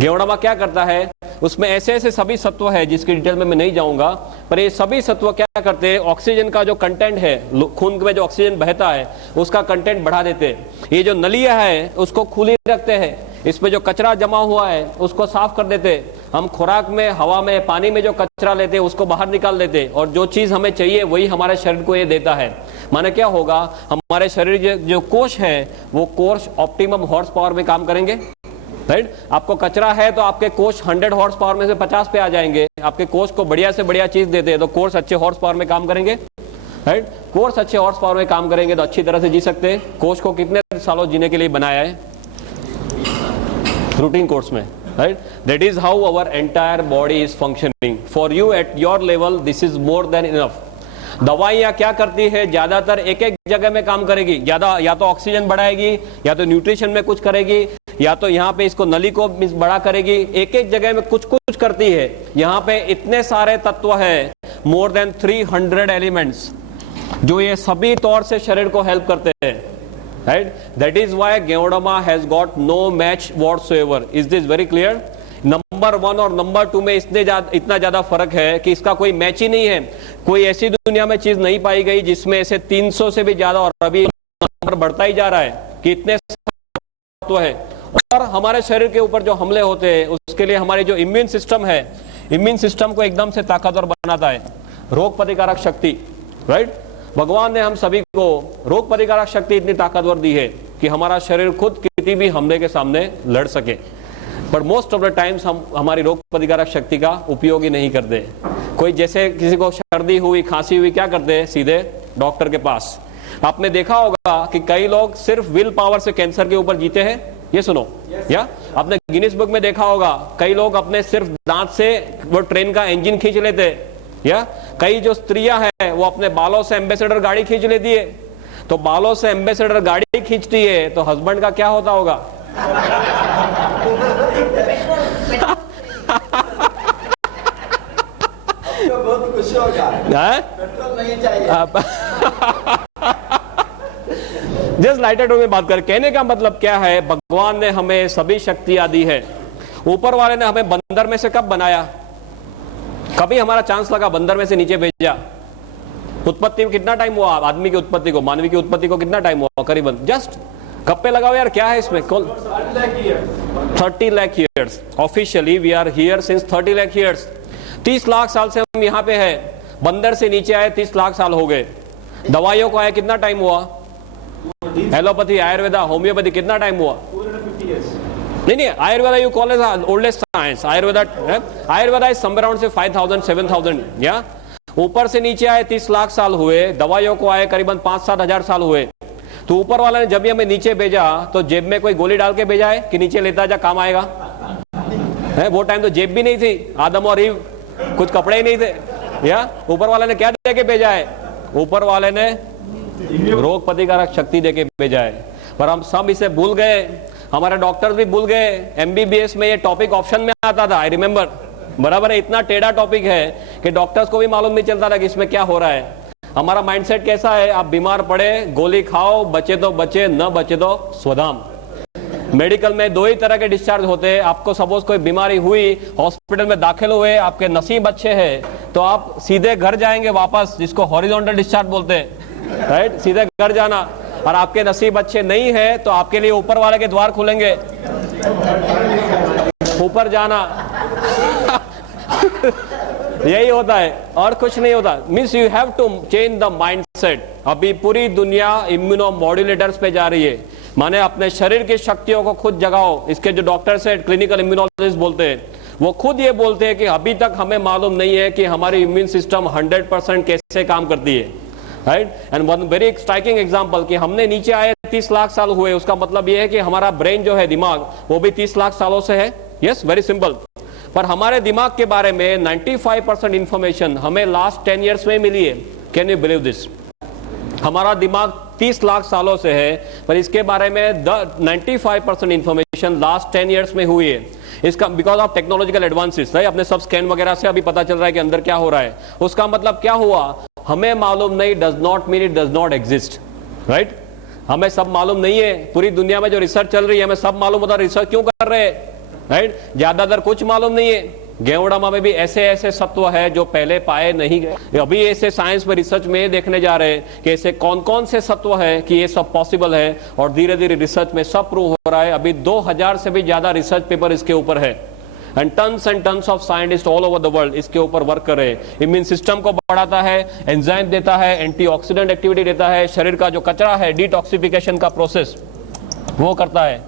गेवड़ामा क्या करता है, उसमें ऐसे ऐसे सभी सत्व है जिसकी डिटेल में मैं नहीं जाऊंगा, पर ये सभी सत्व क्या करते हैं, ऑक्सीजन का जो कंटेंट है, खून में जो ऑक्सीजन बहता है उसका कंटेंट बढ़ा देते हैं। ये जो नलियां है उसको खुली रखते हैं, इसमें जो कचरा जमा हुआ है उसको साफ कर देते हैं। हम खुराक में, हवा में, पानी में जो कचरा लेते हैं उसको बाहर निकाल देते हैं, और जो चीज हमें चाहिए वही हमारे शरीर को ये देता है। माने क्या होगा, हमारे शरीर जो कोष है वो कोष ऑप्टिमम हॉर्स पावर में काम करेंगे, राइट। आपको कचरा है तो आपके कोष 100 हॉर्स पावर में से 50 पे आ जाएंगे। आपके कोष को बढ़िया से बढ़िया चीज देते हैं तो कोष अच्छे हॉर्स पावर में काम करेंगे, राइट। कोष अच्छे हॉर्स पावर में काम करेंगे तो अच्छी तरह से जी सकते हैं। कोष को कितने सालों जीने के लिए बनाया है, रूटीन कोर्स में, right. That is how our entire body is functioning. For you at your level this is more than enough. दवाइयां क्या करती है, ज्यादातर एक एक जगह में काम करेगी, ज्यादा या तो ऑक्सीजन बढ़ाएगी, या तो न्यूट्रिशन में कुछ करेगी, या तो यहाँ पे इसको नली को बड़ा करेगी, एक एक जगह में कुछ कुछ करती है। यहाँ पे इतने सारे तत्व है, मोर देन 300 एलिमेंट्स, जो ये सभी तौर से शरीर को हेल्प करते हैं, right. That is why Ganoderma has got no match whatsoever. Is this very clear? Number 1 और नंबर 2 में इतना ज्यादा फर्क है कि इसका कोई मैच ही नहीं है। कोई ऐसी दुनिया में चीज नहीं पाई गई जिसमें ऐसे 300 से भी ज्यादा, और अभी नंबर बढ़ता ही जा रहा है कि इतने तत्व है। और हमारे शरीर के ऊपर जो हमले होते हैं उसके लिए हमारी जो इम्यून सिस्टम है, इम्यून सिस्टम को एकदम से ताकतवर बनाता है। रोग प्रतिकारक शक्ति, राइट। भगवान ने हम सभी को रोग प्रतिकारक शक्ति इतनी ताकतवर दी है कि हमारा शरीर खुद किसी भी हमले के सामने लड़ सके। But most of the times हम हमारी रोग प्रतिकारक शक्ति का उपयोग ही नहीं करते। कोई जैसे किसी को सर्दी हुई, खांसी हुई, क्या करते हैं, सीधे डॉक्टर के पास। आपने देखा होगा कि कई लोग सिर्फ विल पावर से कैंसर के ऊपर जीते हैं, ये सुनो, या आपने गिनीज बुक में देखा होगा कई लोग अपने सिर्फ दांत से वो ट्रेन का इंजन खींच लेते, या कई जो स्त्रियां हैं वो अपने बालों से एम्बेसडर गाड़ी खींच लेती है। तो बालों से एम्बेसडर गाड़ी खींचती है तो हस्बैंड का क्या होता होगा? बहुत खुशी होगा, पेट्रोल नहीं चाहिए। जस्ट लाइटेड में बात कर, कहने का मतलब क्या है, भगवान ने हमें सभी शक्तियां दी है। ऊपर वाले ने हमें बंदर में से कब बनाया? कभी हमारा चांस लगा बंदर में से नीचे भेजा? उत्पत्ति में कितना टाइम हुआ? आदमी की उत्पत्ति को, मानवी की उत्पत्ति को कितना टाइम हुआ? करीबन जस्ट गप्पे लगाओ यार, क्या है इसमें? 30 lakh years. Officially we are here since 30 lakh years. 30 lakh साल से हम यहाँ पे हैं। बंदर से नीचे आए 30 लाख साल हो गए। दवाइयों को आए कितना टाइम हुआ? एलोपैथी, आयुर्वेदा, होम्योपैथी कितना टाइम हुआ? नहीं, Ayurveda you call as oldest science. Ayurveda is somewhere around say 5,000 7,000 या ऊपर से नीचे आए 30 लाख साल हुए, दवाइयों को आए करीबन 5-7 हजार साल हुए। तो ऊपर वाला ने जब भी हमें नीचे भेजा तो जेब में कोई गोली डाल के भेजा है कि नीचे लेता जा काम आएगा है? वो टाइम तो जेब भी नहीं थी, आदम और ईव कुछ कपड़े ही नहीं थे या ऊपर वाले ने क्या दे के भेजा है? ऊपर वाले ने रोग प्रतिकारक शक्ति दे के भेजा है। पर हम सब इसे भूल गए, हमारे डॉक्टर्स भी भूल गए। एमबीबीएस में ये टॉपिक ऑप्शन में आता था, आई रिमेम्बर, बराबर है। इतना टेढ़ा टॉपिक है कि डॉक्टर्स को भी मालूम नहीं चलता था कि इसमें क्या हो रहा है। हमारा माइंडसेट कैसा है? आप बीमार पड़े गोली खाओ, बचे तो बचे, न बचे तो स्वधाम। मेडिकल में दो ही तरह के डिस्चार्ज होते हैं। आपको सपोज कोई बीमारी हुई, हॉस्पिटल में दाखिल हुए, आपके नसीब अच्छे हैं तो आप सीधे घर जाएंगे वापस, जिसको हॉरिजॉन्टल डिस्चार्ज बोलते हैं, राइट? सीधे घर जाना। और आपके नसीब अच्छे नहीं है तो आपके लिए ऊपर वाले के द्वार खुलेंगे, ऊपर जाना। यही होता है और कुछ नहीं होता। Means you have to change the mindset. अभी पूरी दुनिया इम्यूनो मॉड्यूलेटर्स पे जा रही है, माने अपने शरीर की शक्तियों को खुद जगाओ। इसके जो डॉक्टर्स है, क्लिनिकल इम्यूनोलॉजिस्ट बोलते हैं, वो खुद ये बोलते हैं कि अभी तक हमें मालूम नहीं है कि हमारी इम्यून सिस्टम 100% कैसे काम करती है, right? And one very striking example कि हमने नीचे आए 30 लाख साल हुए, उसका मतलब ये है कि हमारा ब्रेन जो है, दिमाग, वो भी 30 लाख सालों से है। Yes, very simple. पर हमारे दिमाग के बारे में 95% इंफॉर्मेशन हमें लास्ट 10 ईयर्स में मिली है। Can you believe this? हमारा दिमाग 30 लाख सालों से है, पर इसके बारे में 95% इंफॉर्मेशन लास्ट 10 ईयर्स में हुई है। इसका because of technological advances, right? अपने सब स्कैन वगैरह से अभी पता चल रहा है कि अंदर क्या हो रहा है। उसका मतलब क्या हुआ? हमें मालूम नहीं does not mean it does not exist, right? हमें सब मालूम नहीं है। पूरी दुनिया में जो रिसर्च चल रही है हमें सब मालूम होता है, रिसर्च क्यों कर रहे हैं, राइट? ज्यादातर कुछ मालूम नहीं है। गेवड़ामा में भी ऐसे ऐसे सत्व है जो पहले पाए नहीं गए। अभी ऐसे साइंस में रिसर्च में देखने जा रहे हैं कि ऐसे कौन कौन से सत्व है कि ये सब पॉसिबल है, और धीरे धीरे रिसर्च में सब प्रूव हो रहा है। अभी 2000 से भी ज्यादा रिसर्च पेपर इसके ऊपर है and tons of scientist all over the world इसके ऊपर वर्क कर रहे हैं। इम्यून सिस्टम को बढ़ाता है, एंजाइम देता है, एंटीऑक्सीडेंट एक्टिविटी देता है, शरीर का जो कचरा है, डिटॉक्सिफिकेशन का प्रोसेस वो करता है।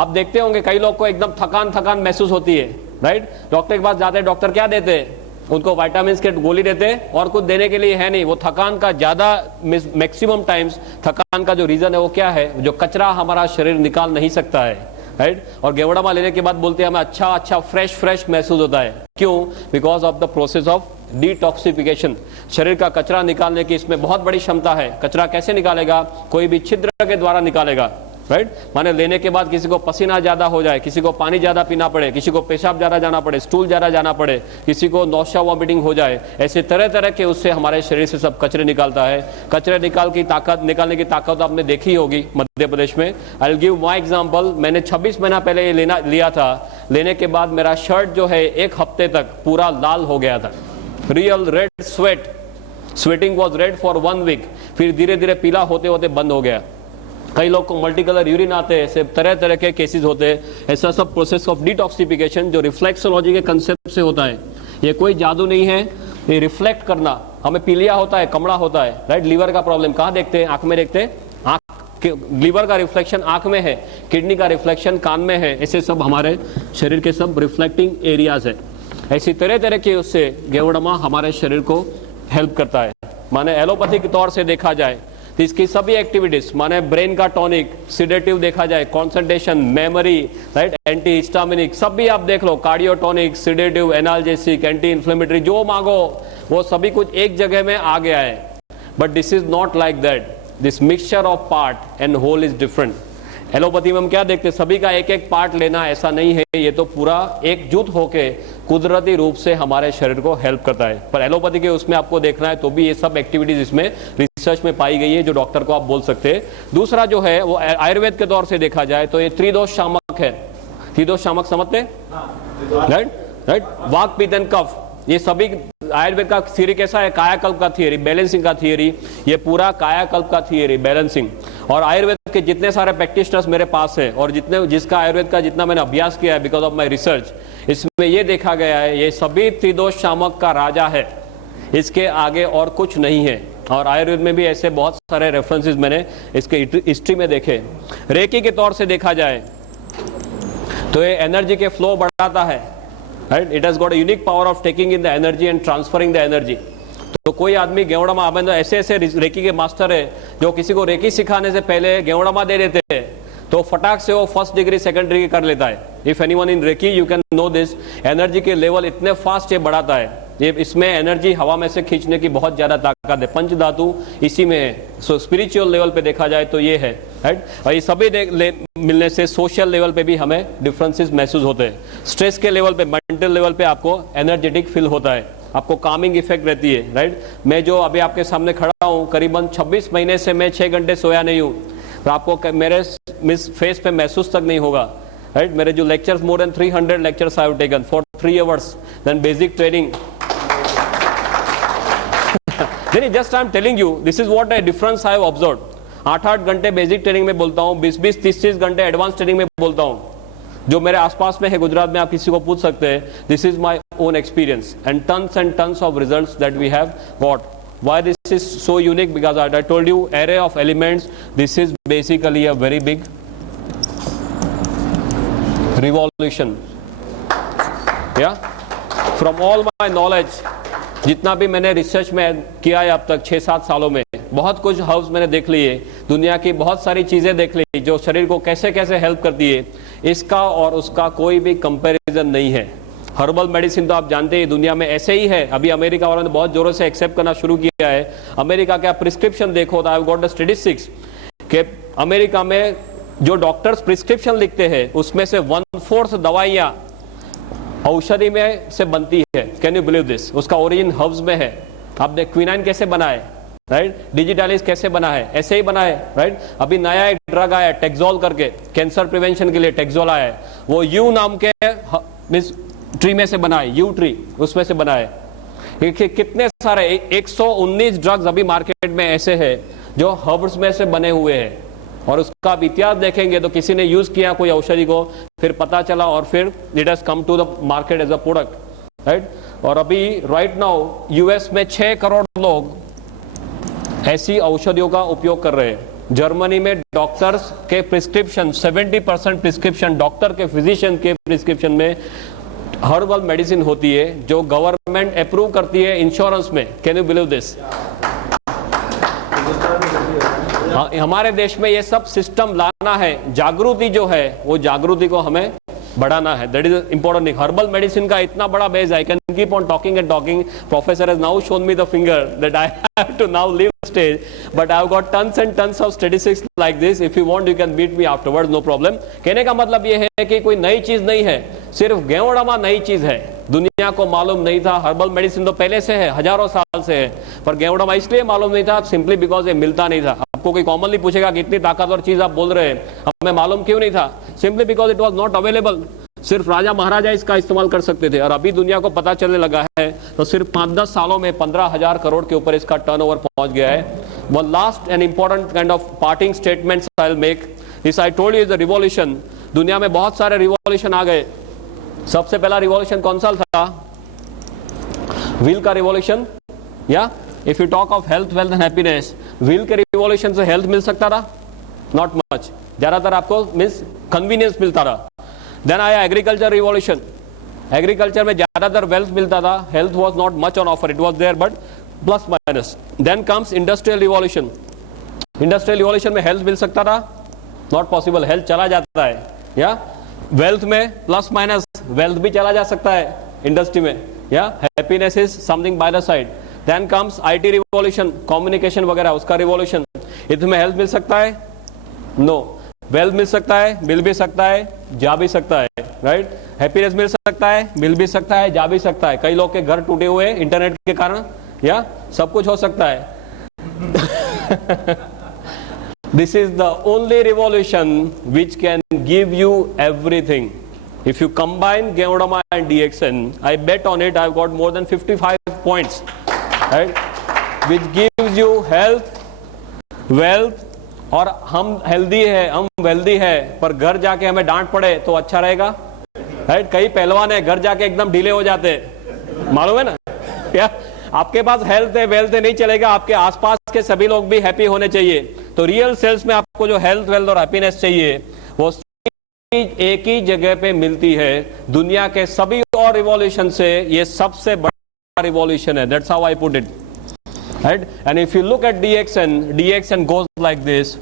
आप देखते होंगे कई लोग को एकदम थकान महसूस होती है, राइट? डॉक्टर के पास जाते हैं, डॉक्टर क्या देते हैं? उनको विटामिन के गोली देते हैं और कुछ देने के लिए है नहीं। वो थकान का ज्यादा मैक्सिमम टाइम्स थकान का जो रीजन है वो क्या है? जो कचरा हमारा शरीर निकाल नहीं सकता है, राइट? और गेवड़ामा लेने के बाद बोलते हैं हमें अच्छा फ्रेश महसूस होता है। क्यों? Because of the process of detoxification. शरीर का कचरा निकालने की इसमें बहुत बड़ी क्षमता है। कचरा कैसे निकालेगा? कोई भी छिद्र के द्वारा निकालेगा, राइट? माने लेने के बाद किसी को पसीना ज्यादा हो जाए, किसी को पानी ज्यादा पीना पड़े, किसी को पेशाब ज्यादा जाना पड़े, स्टूल ज्यादा जाना पड़े, किसी को नौशा वॉमिटिंग हो जाए, ऐसे तरह तरह के उससे हमारे शरीर से सब कचरे निकालता है। कचरे निकालने की ताकत आपने देखी होगी मध्य प्रदेश में। I will give my example. मैंने 26 महीना पहले ये लिया था। लेने के बाद मेरा शर्ट जो है 1 हफ्ते तक पूरा लाल हो गया था। Real red sweating was red for 1 week. फिर धीरे धीरे पीला होते होते बंद हो गया। कई लोग को मल्टी कलर यूरिन आते हैं, ऐसे तरह तरह के केसेस होते हैं। ऐसा सब प्रोसेस ऑफ डिटॉक्सिफिकेशन जो रिफ्लेक्सोलॉजी के कंसेप्ट से होता है। ये कोई जादू नहीं है, ये रिफ्लेक्ट करना। हमें पीलिया होता है, कमड़ा होता है, राइट? लीवर का प्रॉब्लम कहाँ देखते हैं? आंख में देखते हैं। आंख, लीवर का रिफ्लेक्शन आंख में है, किडनी का रिफ्लेक्शन कान में है। ऐसे सब हमारे शरीर के सब रिफ्लेक्टिंग एरियाज है। ऐसी तरह तरह के उससे गेवड़ामा हमारे शरीर को हेल्प करता है। माने एलोपैथी के तौर से देखा जाए तो इसकी सभी एक्टिविटीज, माने ब्रेन का टॉनिक, सिडेटिव देखा जाए, concentration, memory, right, anti histaminic, सब भी आप देख लो, cardiotonic, sedative, analgesic, anti inflammatory, जो मांगो वो सभी कुछ एक जगह में आ गया है। But this is not like that. This mixture of part and whole is different. Allopathy में हम क्या देखते हैं? सभी का एक एक पार्ट लेना, ऐसा नहीं है। ये तो पूरा एकजुट होके कुदरती रूप से हमारे शरीर को हेल्प करता है। पर एलोपैथी के उसमें आपको देखना है तो भी ये सब एक्टिविटीज इसमें रिसर्च में पाई गई है, जो डॉक्टर को आप बोल सकते हैं। दूसरा जो है वो आयुर्वेद के तौर से देखा जाए तो ये त्रिदोष शामक है। त्रिदोष शामक समझते हैं, राइट? वात पित्त एंड कफ, ये सभी आयुर्वेद का थियरी कैसा है? कायाकल्प का थियरी, बैलेंसिंग का थियरी। ये पूरा कायाकल्प का थियरी, बैलेंसिंग। और आयुर्वेद के जितने सारे प्रैक्टिशनर्स मेरे पास है और जिसका आयुर्वेद का जितना मैंने अभ्यास किया है बिकॉज ऑफ माई रिसर्च, इसमें ये देखा गया है ये सभी त्रिदोष शामक का राजा है, इसके आगे और कुछ नहीं है। और आयुर्वेद में भी ऐसे बहुत सारे रेफरेंसेस मैंने इसके हिस्ट्री में देखे। रेकी के तौर से देखा जाए तो ये एनर्जी के फ्लो बढ़ाता है, right. It has got a unique power of taking in the energy and transferring the energy. तो कोई आदमी गेवड़ामा आबंद ऐसे ऐसे रेकी के मास्टर है जो किसी को रेकी सिखाने से पहले गेवड़ामा दे देते हैं तो फटाक से वो फर्स्ट डिग्री सेकंड डिग्री कर लेता है. If anyone in reiki you can know this. Energy के लेवल इतने फास्ट ये बढ़ाता है. ये इसमें एनर्जी हवा में से खींचने की बहुत ज्यादा ताकत है. पंच धातु इसी में है. सो स्पिरिचुअल लेवल पे देखा जाए तो ये है, राइट. और ये सभी मिलने से सोशल लेवल पे भी हमें डिफरेंसेस महसूस होते हैं. स्ट्रेस के लेवल पे, मेंटल लेवल पे आपको एनर्जेटिक फील होता है, आपको कामिंग इफेक्ट रहती है, राइट. मैं जो अभी आपके सामने खड़ा हूँ करीबन 26 महीने से मैं 6 घंटे सोया नहीं हूँ, तो आपको मेरे फेस पे महसूस तक नहीं होगा, राइट. मेरे जो lectures, more than 300 lectures I have taken for 3 hours, then basic training. then just I am telling you this is what a difference I have observed. 8-8 घंटे बेसिक ट्रेनिंग में बोलता हूँ, 20-20, 30-30 घंटे एडवांस ट्रेनिंग में बोलता हूँ. जो मेरे आसपास में है गुजरात में, आप किसी को पूछ सकते हैं. This is my own experience and tons of results that we have got. Why this is so unique? Because I told you array of elements. This is basically a very big revolution. Yeah. From all my knowledge, जितना भी मैंने research में किया है अब तक 6-7 सालों में, बहुत कुछ हर्ब्स मैंने देख लिए, दुनिया की बहुत सारी चीजें देख ली जो शरीर को कैसे कैसे हेल्प करती है. इसका और उसका कोई भी कंपैरिजन नहीं है. हर्बल मेडिसिन तो आप जानते हैं दुनिया में ऐसे ही है. अभी अमेरिका वालों ने बहुत जोरों से एक्सेप्ट करना शुरू किया है. अमेरिका का प्रिस्क्रिप्शन देखो तो आई हैव गॉट द स्टैटिस्टिक्स कि अमेरिका में जो डॉक्टर्स प्रिस्क्रिप्शन लिखते हैं उसमें से 1/4 दवाइयां औषधि में से बनती है. Can you believe this? उसका ओरिजिन हर्ब्स में है. आप देख क्विनाइन कैसे बना है, राइट. डिजिटालिस कैसे बना है, ऐसे ही बना है, राइट. अभी नया एक ड्रग आया टेक्सोल करके, कैंसर प्रिवेंशन के लिए टेक्सोल आया है. वो यू नाम के ट्री में से बना है, यू ट्री उसमें से बना है. कितने सारे 119 ड्रग्स अभी मार्केट में ऐसे हैं जो हर्ब्स में से बने हुए हैं. और उसका आप इतिहास देखेंगे तो किसी ने यूज किया कोई औषधि को, फिर पता चला और फिर it has come to the market as a product, right. और अभी राइट नाउ यूएस में 6 करोड़ लोग ऐसी औषधियों का उपयोग कर रहे हैं. जर्मनी में डॉक्टर्स के प्रिस्क्रिप्शन 70% प्रिस्क्रिप्शन डॉक्टर के, फिजिशियन के प्रिस्क्रिप्शन में हर्बल मेडिसिन होती है जो गवर्नमेंट अप्रूव करती है इंश्योरेंस में. Can you believe this? हमारे देश में ये सब सिस्टम लाना है. जागृति जो है वो जागृति को हमें बढ़ाना है. That is important thing. Herbal medicine का इतना बड़ा base, I can keep on talking and talking. Professor has now shown me the finger that I have to now leave stage, but I have got tons and tons of statistics like this. If you want you can meet me afterwards, no problem. कहने का मतलब ये है कि कोई नई चीज नहीं है, सिर्फ गेवड़ामा नई चीज है. दुनिया को मालूम नहीं था. हर्बल मेडिसिन तो पहले से है, हजारों साल से है, पर गेवड़ामा इसलिए मालूम नहीं था सिंपली बिकॉज ये मिलता नहीं था. आपको कोई कॉमनली पूछेगा कि इतनी ताकतवर चीज आप बोल रहे हैं, हमें मालूम क्यों नहीं था? Simply because it was not available. सिर्फ राजा महाराजा इसका इस्तेमाल कर सकते थे. और अभी दुनिया को पता चलने लगा है तो सिर्फ 5-10 सालों में 15,000 करोड़ के ऊपर इसका टर्नओवर पहुंच गया है. One last and important kind of parting statements I will make. This I told you is the revolution. दुनिया में बहुत सारे रिवॉल्यूशन आ गए. सबसे पहला रिवॉल्यूशन कौन सा था? व्हील का रिवॉल्यूशन. या if you talk of health, wealth and happiness, wheel के रिवॉल्यूशन से हेल्थ मिल सकता था? Not much. ज्यादातर आपको मीन्स कन्वीनियंस मिलता था. देन आया एग्रीकल्चर रिवॉल्यूशन. एग्रीकल्चर में ज्यादातर वेल्थ मिलता था, health was not much on offer. It was there but plus minus. Then comes industrial revolution. Industrial revolution में हेल्थ मिल सकता था? Not possible. हेल्थ चला जाता है. या वेल्थ में प्लस माइनस वेल्थ भी चला जा सकता है इंडस्ट्री में. या happiness is something by the side. Then comes IT revolution, communication वगैरह, उसका रिवॉल्यूशन. इसमें हेल्थ मिल सकता है? नो. वेल्थ मिल सकता है, मिल भी सकता है, जा भी सकता है, राइट. हैप्पीनेस मिल सकता है, मिल भी सकता है, जा भी सकता है. कई लोग के घर टूटे हुए इंटरनेट के कारण, या सब कुछ हो सकता है. This is the only revolution which can give you everything. If you combine Geodama and DXN, I bet on it I've got more than 55 points, right? Which gives you health, wealth, और हम healthy है, हम wealthy है, पर घर जाके हमें डांट पड़े तो अच्छा रहेगा, राइट. कई पहलवान है घर जाके एकदम ढीले हो जाते, मालूम है ना. क्या आपके पास हेल्थ है, वेल्थ है, नहीं चलेगा. आपके आसपास के सभी लोग भी हैप्पी होने चाहिए. तो रियल सेल्स में आपको जो हेल्थ, वेल्थ और हैप्पीनेस चाहिए वो एक ही जगह पे मिलती है। दुनिया के सभी और रिवॉल्यूशन से ये सबसे बड़ा रिवॉल्यूशन है। That's how I put it, right. And if you look at DXN goes like this.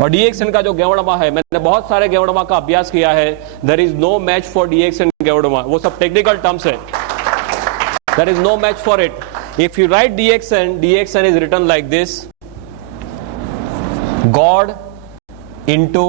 और डीएक्सएन का जो गेवड़मा है, मैंने बहुत सारे गेवड़मा का अभ्यास किया है। There is no match for DXN Ganoderma, वो सब टेक्निकल टर्म्स है। There is no match for it. If you write DXN is written like this, god into